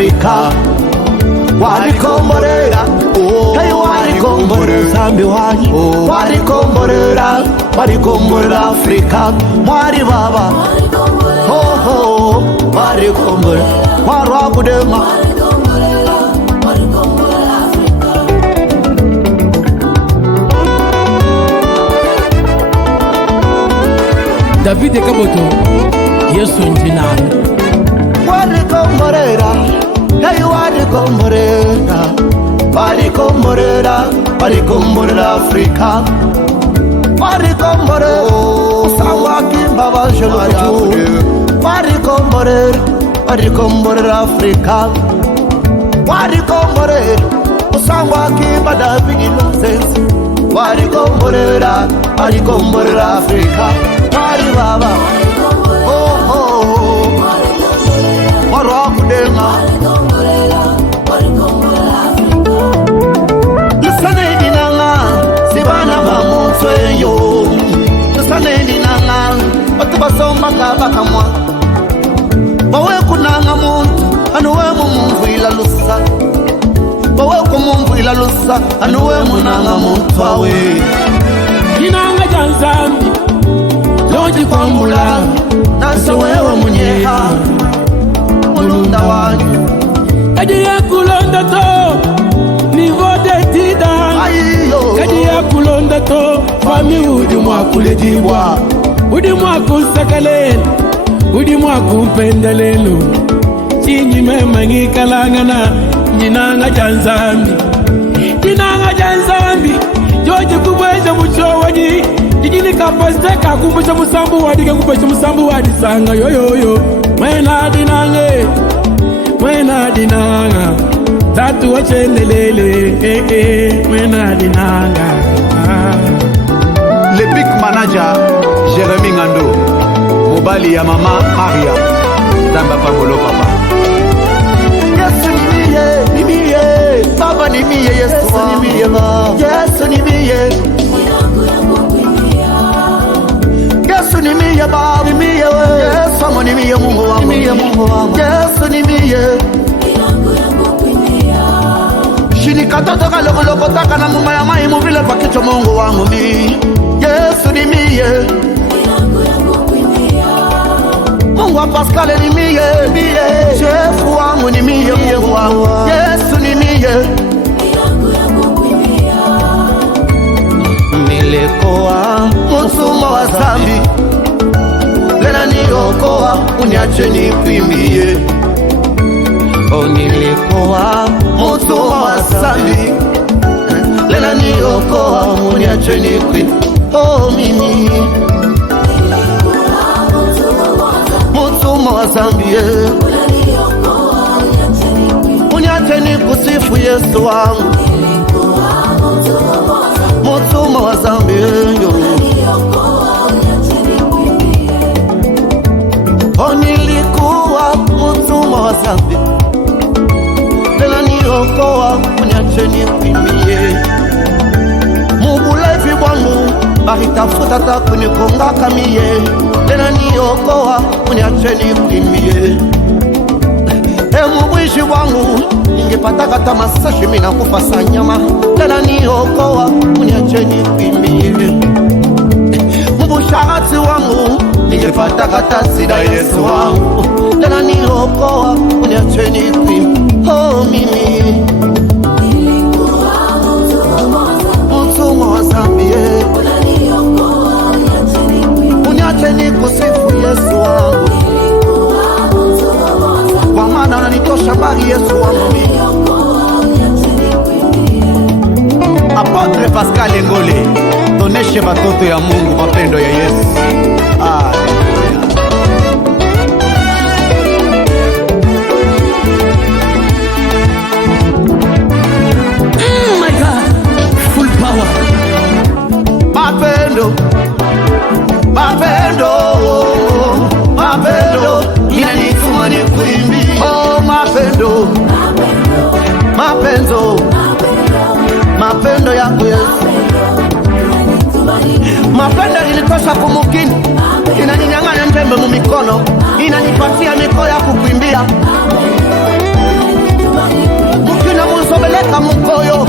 Afrika. Walikomborera, hey walikomborera Zambi wanyi, walikomborera Afrika. Mwari baba, oh walikomborera, warwa kudema. David Kaboto, Yesu njina. Walikomborera, hey walikomborera, walikomborera Afrika. Walikomborera, sawa kimba bajelo. Walikomborera Afrika. Walikomborera, sawa kimba David nonsense. Walikomborera Afrika. Mwari baba, warwa kudema. Lusane dinanga, sibana bamutwe yo. Lusane dinanga, batubasomba kabaka mwa. Bawe kunanga muntu, anuwe mumungu ila lusa. Bawe kumungu ila lusa, anuwe munanga muntu awe. Dinanga janzambi, loji kwa mula, nasa wewe munyeha, mulunda wanyu. Kadi ya kulonda to, nivo de tida. Kadi ya kulonda to, fami udi mwakule jiwa. Udi mwakusakaleni, udi mwakumpendelelu. Chini mema ngikalangana, ninanga janzambi. Ninanga janzambi, joji kubweza mchowani. Dijini kapasite kakumbusha musambu wadi, kakumbusha musambu wadi sanga yo. Mwena dinanga, tatu wachendelele, mwena dinanga. Le big manager, Jérémy Ngando, mobali ya mama Maria, Tamba Pabolo papa. Yesu ni miye, baba ni miye, Yesu ni miye, Yesu ni miye. Yesu ni miye baba, ni miye we. Yesu amo ni miye Mungu wangu, Yesu ni miye. Shini katoto kaloko taka na muma ya mai muvile pakicho Mungu wangu mi. Yesu ni miye. Mungu wa Pascal ni miye. Shefu wangu ni miye Mungu wangu. Yesu ni miye. Nilikoa mutumwa wa zambi, lena niokoa uniache nikuimbie. Nilikoa mutumwa wa zambi, lena niokoa uniache nikuimbie. Mimi mutumwa wa zambi, uniache nikusifu Yesu wangu. Mutumwa wa zambi yo. Nilikuwa mutumwa wa zambi, tena niokoa uniache nikuimbie. Mubulevi bwangu bahitafuta takunikonga kamiye, tena niokoa uniache nikuimbie. Mubwishi wangu ningepata kata masashi mina kufasa nyama, tena niokoa uniache nikuimbie. Mubusharati wangu ningepata kata sida Yesu wangu, tena niokoa uniache nikuimbie. Mimi mutumwa wa zambi, uniache nikusifu Yesu wangu, kwa maana unanitosha bari Yesu wangu. Apotre Pascal Ngole, toneshe batoto ya Mungu mapendo ya Yesu. My God, full power. Mapendo, inanituma nikuimbie. Mapendo yako Yesu. Mapendo ilitosha kumukini, inaninyang'anya njembe mu mikono, inanipatia mikono ya kukuimbia. mokoyo